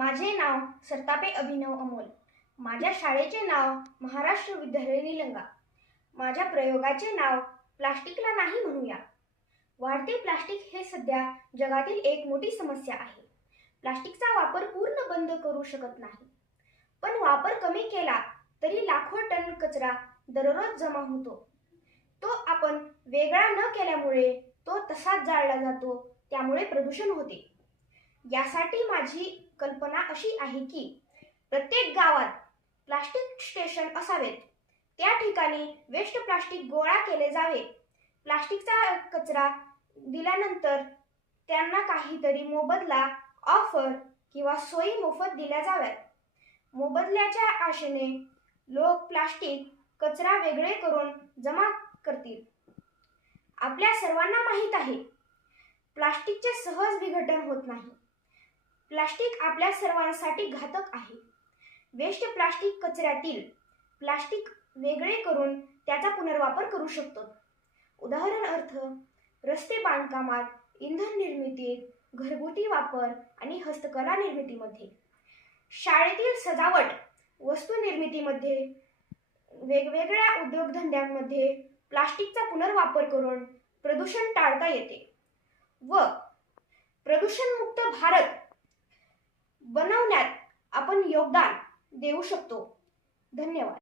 माझे नाव सरतापे अभिनव अमोल। माझ्या शाळेचे नाव महाराष्ट्र विद्यालय निलंगा। माझ्या प्रयोगाचे नाव प्लास्टिकला नाही म्हणूया। वाढते प्लास्टिक हे सध्या जगातील एक मोठी समस्या आहे। प्लास्टिकचा वापर पूर्ण बंद करू शकत नाही, पण वापर कमी केला तरी लाखो टन कचरा दररोज जमा होतो। तो आपण वेगळा न केल्यामुळे तो तसाच जाळला जातो, त्यामुळे प्रदूषण होते। यासाठी माझी कल्पना अशी आहे की प्रत्येक गावात प्लास्टिक स्टेशन असावेत। त्या ठिकाणी वेस्ट प्लास्टिक गोळा केले जावे। प्लास्टिकचा कचरा दिल्यानंतर त्यांना काहीतरी मोबदला, ऑफर किंवा सोयी मोफत दिल्या जाव्यात। मोबदल्याच्या आशेने लोक प्लास्टिक कचरा वेगळे करून जमा करतील। आपल्या सर्वांना माहीत आहे, प्लास्टिकचे सहज विघटन होत नाही। प्लास्टिक आपल्या सर्वांसाठी घातक आहे। वेस्ट प्लास्टिक कचऱ्यातील प्लास्टिक वेगळे करून त्याचा पुनर्वापर करू शकतो। उदाहरणार्थ, रस्ते बांधकामात, इंधन निर्मितीत, घरगुती वापर आणि हस्तकला निर्मितीमध्ये, शाळेतील सजावट वस्तू निर्मितीमध्ये, वेगवेगळ्या उद्योगधंद्यांमध्ये प्लास्टिकचा पुनर्वापर करून प्रदूषण टाळता येते व प्रदूषणमुक्त भारत बनवण्यात आपण योगदान देऊ शकतो। धन्यवाद।